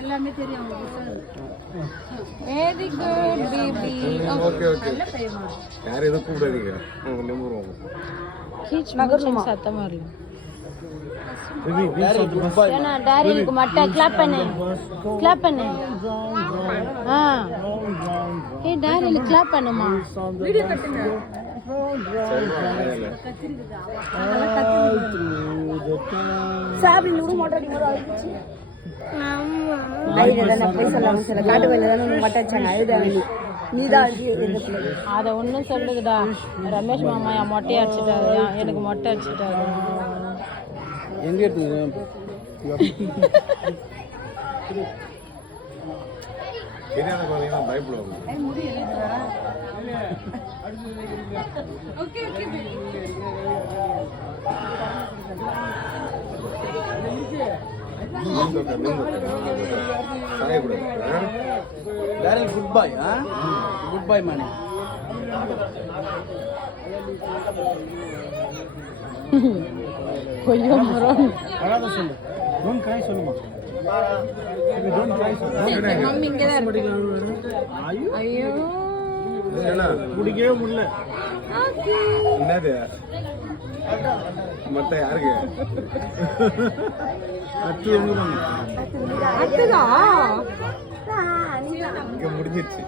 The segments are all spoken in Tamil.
எல்லாமே தெரியும் உங்களுக்கு. Very good baby. Okay okay. யார் எதுவும் கூப்பிடாதீங்க. நம்புறோம். கீச் நகரும் சத்தமா இருக்கு. ஏன்னா டாரிக்கு மட்டும் கிளாப் பண்ணு. கிளாப் பண்ணு. ஏ டாரில கிளாப் பண்ணுமா. வீடியோ கட்டுங்க. சாப்பிடு நூறு மோட்டர் அடிக்கும்போது அழுதுச்சு. அத ஒன்னும் சொல்லுதுடா. ரமேஷ் மாமா என் மொட்டையை அடிச்சுட்டாரு, எனக்கு மொட்டை அடிச்சுட்டாரு. எங்க எடுத்து பயப்படுவாங்க. குட் பாய். குட் பாய் மேனே. கொஞ்சம் மரம் சொல்லு. டோன்ட் கிரை சொல்லுமா. மம்மி இங்க தான் இருக்கு. ஐயோ குடிக்கவே முடியல. என்னது மத்த யாருக்கு இங்க முடிஞ்சிருச்சு.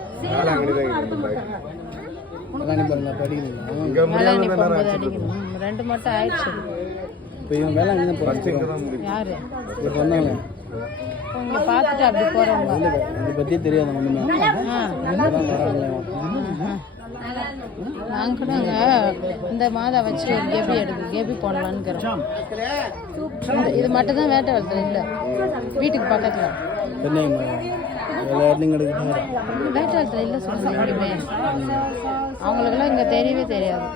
ரெண்டு மட்டும் ஆயிடுச்சு. யாரு இங்க பாத்துட்டு அப்படி போறவங்க இதை பத்தி தெரியாது. நாங்க கூட இந்த மாதம் வச்சு ஒரு கேபி போடலான்னு இருக்கிறோம். இது மட்டும் தான் வேட்டை வளர்த்துல இல்லை, வீட்டுக்கு பக்கத்துல வேட்டை வளர்த்துல இல்லை சொல்லுங்க. எங்கேயுமே அவங்களுக்கெல்லாம் இங்க தெரியவே தெரியாது.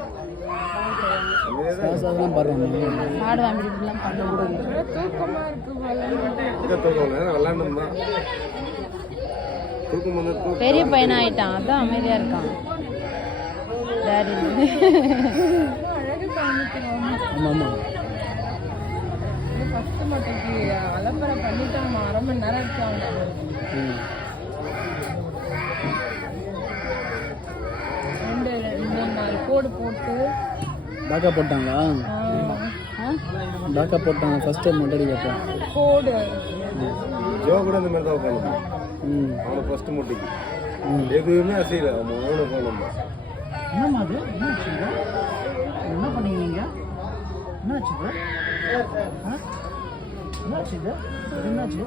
மாடு வாங்கிட்டுலாம் பண்ண முடியும். பெரிய பையனா ஆயிட்டான், அதான் அமைதியா இருக்கான். அலம்பரை பண்ணிட்டு நம்ம 1/2 மணி நேரம் இருக்காங்க. ரெண்டு 4 கோடு போட்டு டாக்கா போட்டாங்களா? டாக்கா போட்டாங்க. ஃபர்ஸ்ட் டைம் மொட்டடி கேட்டேன். கோடு ஜோ கூட இந்த மாதிரி தான் உட்காந்து அவனை ஃபர்ஸ்ட் முட்டிக்கு எதுவுமே அசையல. அவனை போகணும். என்னம்மா அது? என்ன பண்ணீங்க? என்னாச்சு? என்னாச்சு?